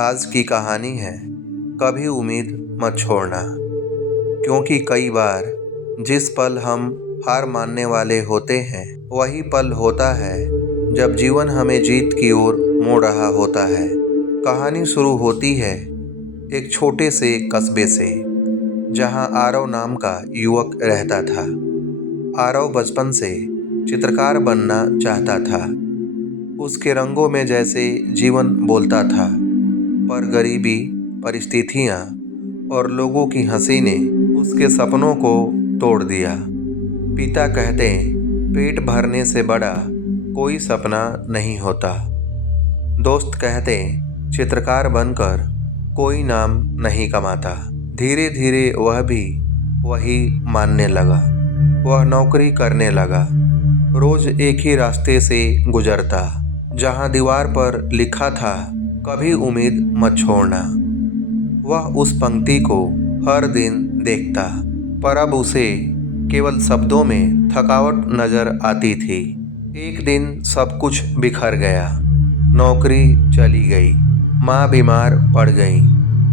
आज की कहानी है कभी उम्मीद मत छोड़ना। क्योंकि कई बार जिस पल हम हार मानने वाले होते हैं वही पल होता है जब जीवन हमें जीत की ओर मोड़ रहा होता है। कहानी शुरू होती है एक छोटे से कस्बे से, जहां आरव नाम का युवक रहता था। आरव बचपन से चित्रकार बनना चाहता था। उसके रंगों में जैसे जीवन बोलता था, पर गरीबी, परिस्थितियाँ और लोगों की हंसी ने उसके सपनों को तोड़ दिया। पिता कहते, पेट भरने से बड़ा कोई सपना नहीं होता। दोस्त कहते, चित्रकार बनकर कोई नाम नहीं कमाता। धीरे धीरे वह भी वही मानने लगा। वह नौकरी करने लगा, रोज एक ही रास्ते से गुजरता, जहां दीवार पर लिखा था, कभी उम्मीद मत छोड़ना। वह उस पंक्ति को हर दिन देखता, पर अब उसे केवल शब्दों में थकावट नजर आती थी। एक दिन सब कुछ बिखर गया। नौकरी चली गई, माँ बीमार पड़ गई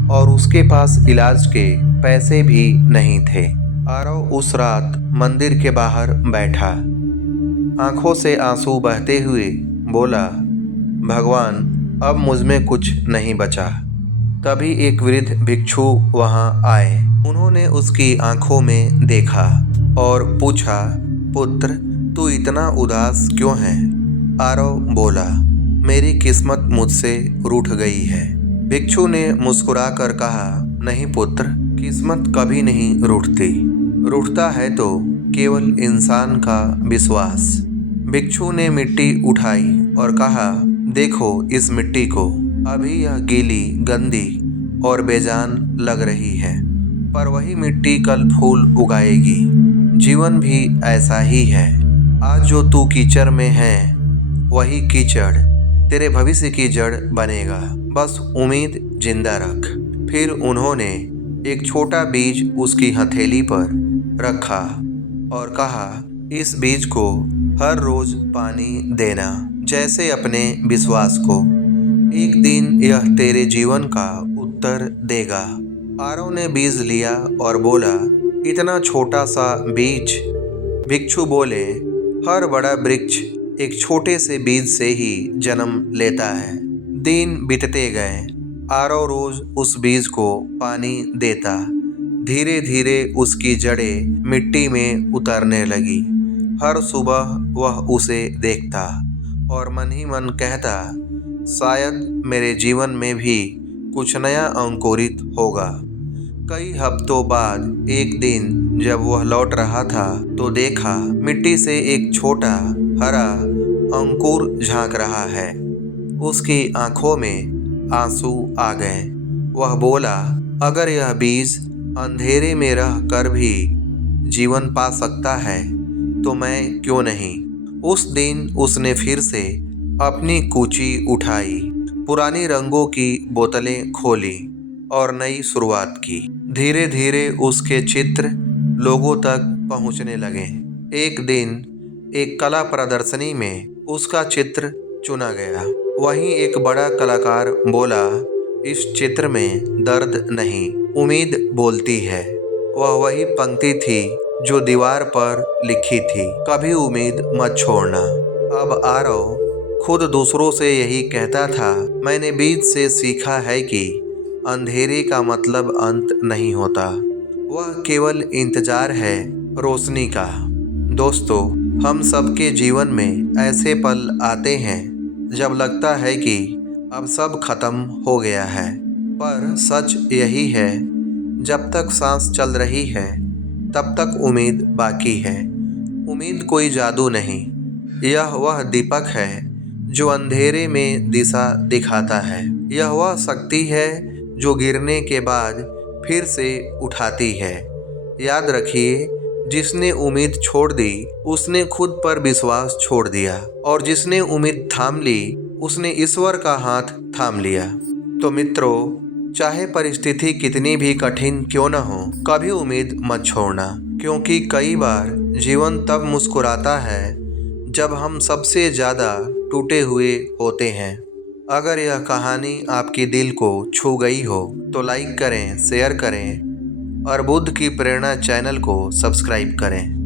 और उसके पास इलाज के पैसे भी नहीं थे। आरव उस रात मंदिर के बाहर बैठा, आंखों से आंसू बहते हुए बोला, भगवान, अब मुझमें कुछ नहीं बचा। तभी एक वृद्ध भिक्षु वहां आए। उन्होंने उसकी आंखों में देखा और पूछा, पुत्र, तू इतना उदास क्यों है? आरव बोला, मेरी किस्मत मुझसे रूठ गई है। भिक्षु ने मुस्कुराकर कहा, नहीं पुत्र, किस्मत कभी नहीं रूठती। रूठता है तो केवल इंसान का विश्वास। भिक्षु ने मिट्टी उठाई और कहा, देखो इस मिट्टी को, अभी यह गीली, गंदी और बेजान लग रही है, पर वही मिट्टी कल फूल उगाएगी। जीवन भी ऐसा ही है। आज जो तू कीचड़ में है, वही कीचड़ तेरे भविष्य की जड़ बनेगा। बस उम्मीद जिंदा रख। फिर उन्होंने एक छोटा बीज उसकी हथेली पर रखा और कहा, इस बीज को हर रोज पानी देना, जैसे अपने विश्वास को। एक दिन यह तेरे जीवन का उत्तर देगा। आरव ने बीज लिया और बोला, इतना छोटा सा बीज? भिक्षु बोले, हर बड़ा वृक्ष एक छोटे से बीज से ही जन्म लेता है। दिन बीतते गए। आरव रोज उस बीज को पानी देता। धीरे धीरे उसकी जड़ें मिट्टी में उतरने लगी। हर सुबह वह उसे देखता और मन ही मन कहता, शायद मेरे जीवन में भी कुछ नया अंकुरित होगा। कई हफ्तों बाद एक दिन जब वह लौट रहा था तो देखा, मिट्टी से एक छोटा हरा अंकुर झांक रहा है। उसकी आंखों में आंसू आ गए। वह बोला, अगर यह बीज अंधेरे में रह कर भी जीवन पा सकता है तो मैं क्यों नहीं। उस दिन उसने फिर से अपनी कूची उठाई, पुरानी रंगों की बोतलें खोली और नई शुरुआत की। धीरे धीरे उसके चित्र लोगों तक पहुंचने लगे। एक दिन एक कला प्रदर्शनी में उसका चित्र चुना गया। वहीं एक बड़ा कलाकार बोला, इस चित्र में दर्द नहीं, उम्मीद बोलती है। वह वही पंक्ति थी जो दीवार पर लिखी थी, कभी उम्मीद मत छोड़ना। अब आरव खुद दूसरों से यही कहता था, मैंने बीज से सीखा है कि अंधेरे का मतलब अंत नहीं होता, वह केवल इंतजार है रोशनी का। दोस्तों, हम सबके जीवन में ऐसे पल आते हैं जब लगता है कि अब सब खत्म हो गया है, पर सच यही है, जब तक सांस चल रही है तब तक उम्मीद बाकी है। उम्मीद कोई जादू नहीं, यह वह दीपक है जो अंधेरे में दिशा दिखाता है। यह वह शक्ति है जो गिरने के बाद फिर से उठाती है। याद रखिए, जिसने उम्मीद छोड़ दी उसने खुद पर विश्वास छोड़ दिया, और जिसने उम्मीद थाम ली उसने ईश्वर का हाथ थाम लिया। तो मित्रों, चाहे परिस्थिति कितनी भी कठिन क्यों न हो, कभी उम्मीद मत छोड़ना। क्योंकि कई बार जीवन तब मुस्कुराता है जब हम सबसे ज़्यादा टूटे हुए होते हैं। अगर यह कहानी आपकी दिल को छू गई हो तो लाइक करें, शेयर करें और बुद्ध की प्रेरणा चैनल को सब्सक्राइब करें।